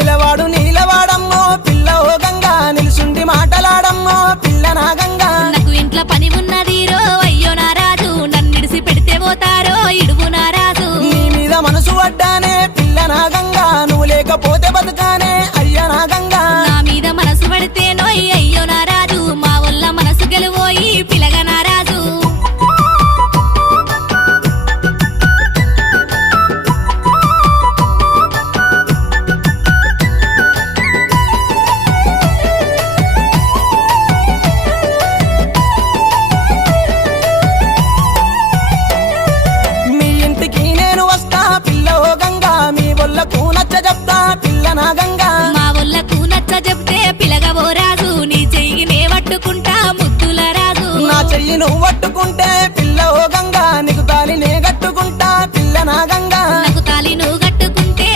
నిలవాడు నీలవాడమ్మో పిల్ల ఓ గంగా నిలుసుండి మాటలాడమ్మో పిల్ల నా గంగా నాకు ఇంట్లో పని ఉన్నది రో అయ్యో నా రాజు నన్నిడిసి పెడితే పోతారో ఇడువు నా రాజు నీ మీద మనసు పడ్డానే పిల్ల నా గంగా నువ్వు లేకపోతే బతుకానే అయ్యా నా గంగా నా మీద మనసు పడితే నోయ్ అయ్యో నా రాజు మా వల్ల మనసు గెలువోయి పిలగ నా రాజు మీ ఇంటికి నేను వస్తా పిల్ల ఓ గంగా మీ వల్లకు నచ్చ చెప్తా పిల్ల నా గంగా మా వల్లకు నచ్చ చెప్తే పిలగవో రాజు నీ చెయ్యి నే పట్టుకుంటా ముద్దుల రాజు నా చెయ్యి నువ్వు పట్టుకుంటే పిల్ల ఓ గంగా నీకు తాళి నే కట్టుకుంటా పిల్ల నా గంగా